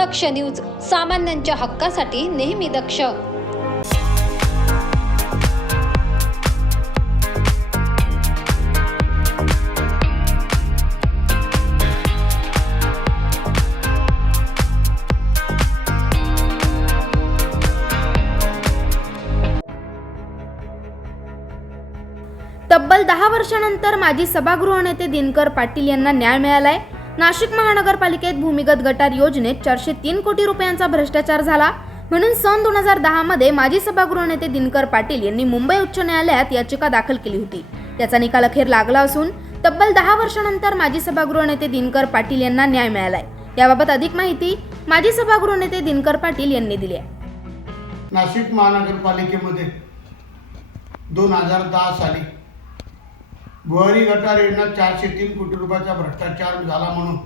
दक्ष news सामान्यांच्या हक्कासाठी नेहमी दक्ष. तब्बल दहा वर्षानंतर माजी सभागृह नेते दिनकर पाटील यांना न्याय मिळालाय. नाशिक महानगरपालिकेत भूमिगत गटार योजनेत चारशे तीन कोटी रुपयांचा भ्रष्टाचार झाला. म्हणून सन दोन हजार दहामध्ये माजी सभागृह नेते दिनकर पाटील यांनी मुंबई उच्च न्यायालयात याचिका दाखल केली होती. याचा निकाल अखेर लागला असून तब्बल दहा वर्षानंतर माजी सभागृह नेते दिनकर पाटील यांना न्याय मिळालाय. याबाबत अधिक माहिती माजी सभागृह नेते दिनकर पाटील यांनी दिली आहे. नाशिक महानगरपालिकेमध्ये दोन हजार दहा साली भुवारी गटार योजना चारशे तीन कोटी रुपयाचा भ्रष्टाचार झाला म्हणून.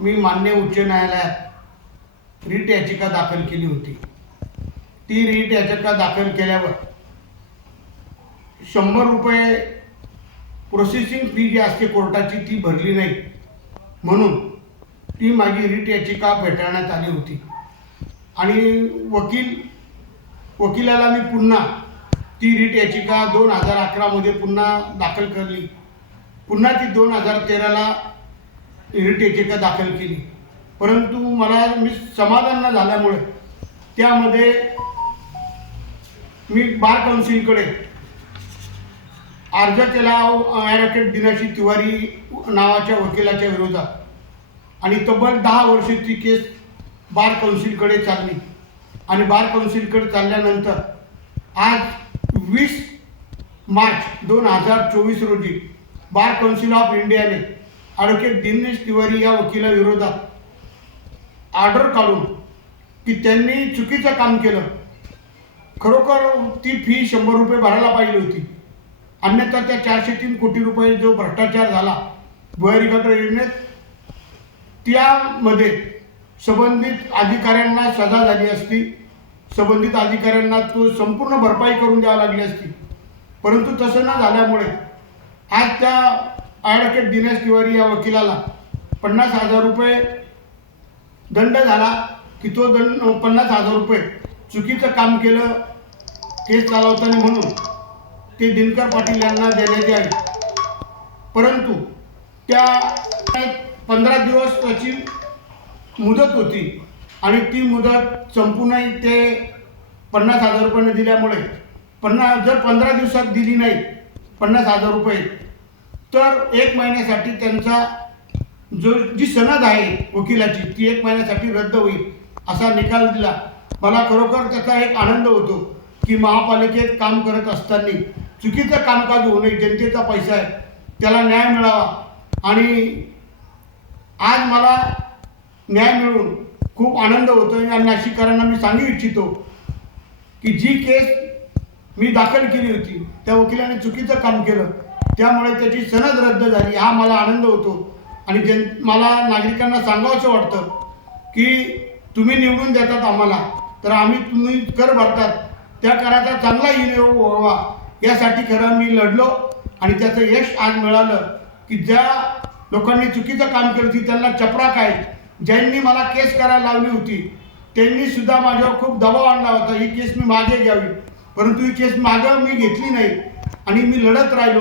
मी मान्य उच्च न्यायालयात रीट याचिका दाखल केली होती. ती रीट याचिका दाखल केल्यावर शंभर रुपये प्रोसेसिंग फी जी असते कोर्टाची ती भरली नाही. म्हणून ती माझी रीट याचिका फेटाळण्यात आली होती. आणि वकील वकिलाला मी पुन्हा ती रीट याचिका दोन हजार अकरामध्ये पुन्हा दाखल करली. पुन्हा ती दोन हजार तेराला रीट याचिका दाखल केली. परंतु मला मी समाधान न झाल्यामुळे त्यामध्ये मी बार काउन्सिलकडे अर्ज केला ॲडव्होकेट दिनाशी तिवारी नावाच्या वकिलाच्या विरोधात. आणि तब्बल दहा वर्ष ती केस बार काउन्सिलकडे चालली. आणि बार काउन्सिलकडे चालल्यानंतर आज वीस मार्च दोन हजार चोवीस रोजी बार काउन्सिल ऑफ इंडियाने ॲडव्होकेट दिनेश तिवारी या वकिलाविरोधात ऑर्डर काढून की त्यांनी चुकीचं काम केलं. खरोखर ती फी शंभर रुपये भरायला पाहिजे होती. अन्यथा त्या चारशे तीन कोटी रुपये जो भ्रष्टाचार झाला भुयारी गटर योजनेत त्यामध्ये संबंधित अधिकाऱ्यांना सजा झाली असती. संबंधित अधिकाऱ्यांना तो संपूर्ण भरपाई करून द्यावी लागली असती. परंतु तसं न झाल्यामुळे आज त्या ॲडव्होकेट दिनेश तिवारी या वकिलाला पन्नास हजार रुपये दंड झाला की तो दंड पन्नास हजार रुपये चुकीचं काम केलं केस चालवताना म्हणून ते दिनकर पाटील यांना देण्यात यावे परंतु त्या पंधरा दिवस त्याची मुदत होती. आणि ती मुदत संपूनही ते पन्नास हजार रुपयाने दिल्यामुळे. पन्नास जर पंधरा दिवसात दिली नाही पन्नास हजार रुपये तर एक महिन्यासाठी त्यांचा जो जी सनद आहे वकिलाची ती एक महिन्यासाठी रद्द होईल असा निकाल दिला. मला खरोखर त्याचा एक आनंद होतो की महापालिकेत काम करत असताना चुकीचं कामकाज होऊ नये जनतेचा पैसा आहे त्याला न्याय मिळावा. आणि आज मला न्याय मिळून खूप आनंद होतो आणि नाशिककरांना मी सांगू इच्छितो की जी केस मी दाखल केली होती त्या वकिलाने चुकीचं काम केलं त्यामुळे त्याची सनद रद्द झाली हा मला आनंद होतो. आणि जन मला नागरिकांना सांगावंसं वाटतं की तुम्ही निवडून देतात आम्हाला तर आम्ही तुम्ही कर भरतात त्या कराचा चांगला विनियोग व्हावा यासाठी खरं मी लढलो आणि त्याचं यश आज मिळालं की ज्या लोकांनी चुकीचं काम केलं ती त्यांना चपरा काय ज्यांनी मला केस करायला लावली होती त्यांनी सुद्धा माझ्यावर खूप दबाव आणला होता. ही केस मी मागे घ्यावी. परंतु ही केस मागं मी घेतली नाही आणि मी लढत राहिलो.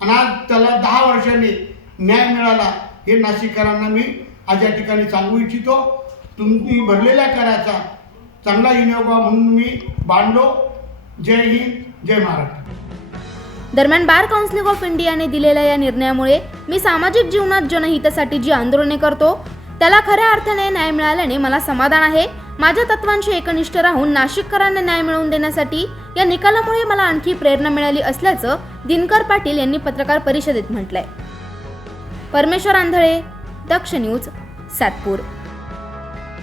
आणि आज त्याला दहा वर्षांनी न्याय मिळाला. हे नाशिककरांना मी आज या ठिकाणी सांगू इच्छितो. तुम्ही भरलेल्या कराचा चांगला विनियोग म्हणून मी बांधलो. जय हिंद जय महाराष्ट्र. दरम्यान बार काउन्सिलिंग ऑफ इंडियाने दिलेल्या या निर्णयामुळे मी सामाजिक जीवनात जनहितासाठी जी आंदोलने करतो त्याला खऱ्या अर्थाने न्याय मिळाल्याने मला समाधान आहे. माझ्या तत्वांशी एकनिष्ठ राहून नाशिककरांना न्याय मिळवून देण्यासाठी या निकालामुळे मला आणखी प्रेरणा मिळाली असल्याचं दिनकर पाटील यांनी पत्रकार परिषदेत म्हटलंय. परमेश्वर आंधळे दक्ष न्यूज सातपूर.